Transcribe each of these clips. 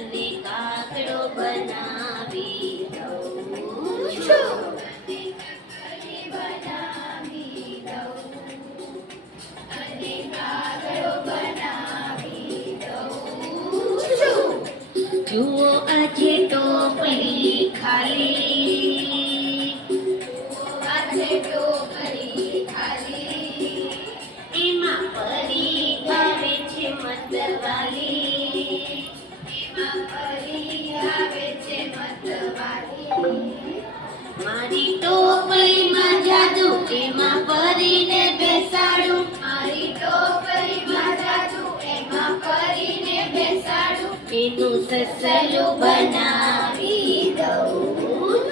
તને કાગડો બનાવી દઉં છું. તને ચકલી બનાવી દઉં, તને કાગડો બનાવી દઉં છું. જુઓ આજે ટોપલી ખાલી, જુઓ આજે ટોપલી ખાલી, એમાં પરી આવે છે મતવાલી, એમાં પરી આવે છે મતવાલી. મારી ટોપલીમાં જાદુ, એમાં પરીને બેસાડું, મારી ટોપલીમાં જાદુ, એમાં પરીને બેસાડું. એનું સસલું બનાવી દઉં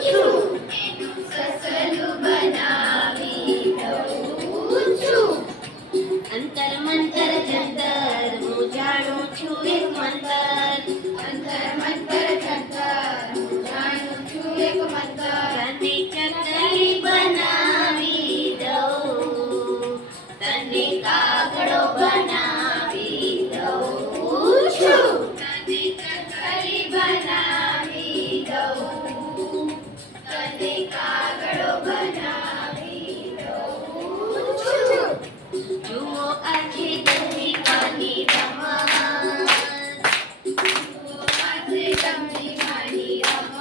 છું, એનું સસલું બનાવી દઉં છું. અંતર મંતર જંતર હું જાણું છું એક મંતર, અંતર મંતર જંતર હું જાણું છું એક મંતર. તને ચકલી બનાવી દઉં, તને કાગડો બનાવી દઉં છું. તને ચકલી બનાવી દઉં, તને કાગડો બનાવી દઉં છું. જુઓ આજે ધમધમાની રમત, જુઓ આજે ધમધમાની રમત.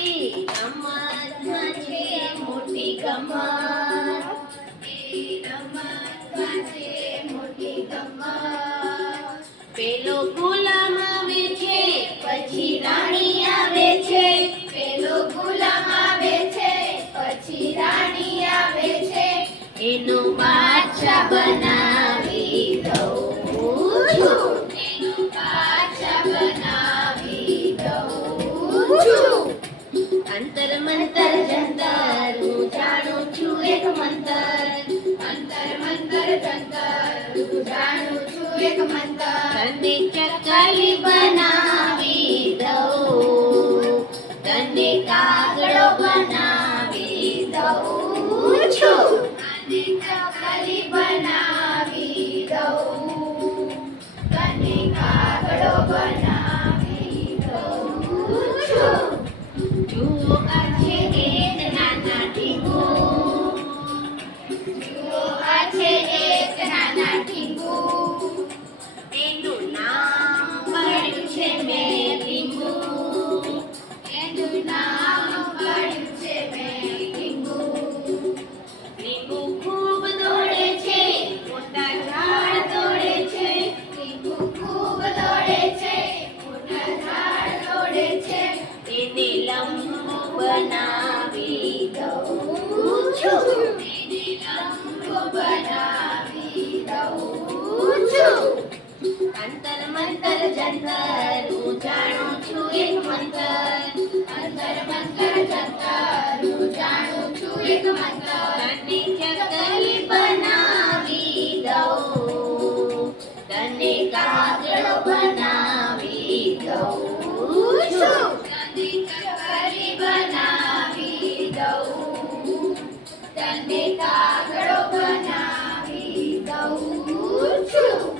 એ રમતમાં છે મોટી ગમત, એ રમતમાં છે મોટી ગમત. પેલો ગુલામ આવે છે પછી રાણી આવે છે, પેલો ગુલામ આવે છે પછી રાણી આવે છે. એનો બાદશાહ બનાવી દઉં છું, એનો બાદશાહ બનાવી દઉં છું. અંતર મંતર જંતર હું જાણું છું એક મંતર, અંતર મંતર જંતર હું જાણું છું એક મંતર. તને ચકલી બનાવી દઉં, તને કાગડો બનાવી દઉં છું. તને ચકલી બનાવી દઉં, તને કાગડો બનાવી દઉં છું. જુઓ આજે એક નાના ઢીંગુ, જુઓ આજે એક નાના ઢીંગુ, એનું નામ પડ્યું છે મેં ઢીંગુ, એનું નામ પડ્યું છે મેં ઢીંગુ. ઢીંગુ ખૂબ દોડે છે, મોટા ઝાડ દોડે છે, ઢીંગુ ખૂબ દોડે છે, મોટા ઝાડ દોડે છે. એને લંબુ બનાવી દઉં છું, એને લંબુ બનાવી દઉં છું. અંતર મંતર જંતર હું જાણું છું એક મંતર, અંતર મંતર જંતર હું જાણું છું એક મંતર. તને ચકલી બનાવી દઉં, તને કાગડો બનાવી દઉં છું. તને ચકલી બનાવી દઉં, તને કાગડો બનાવી દઉં છું.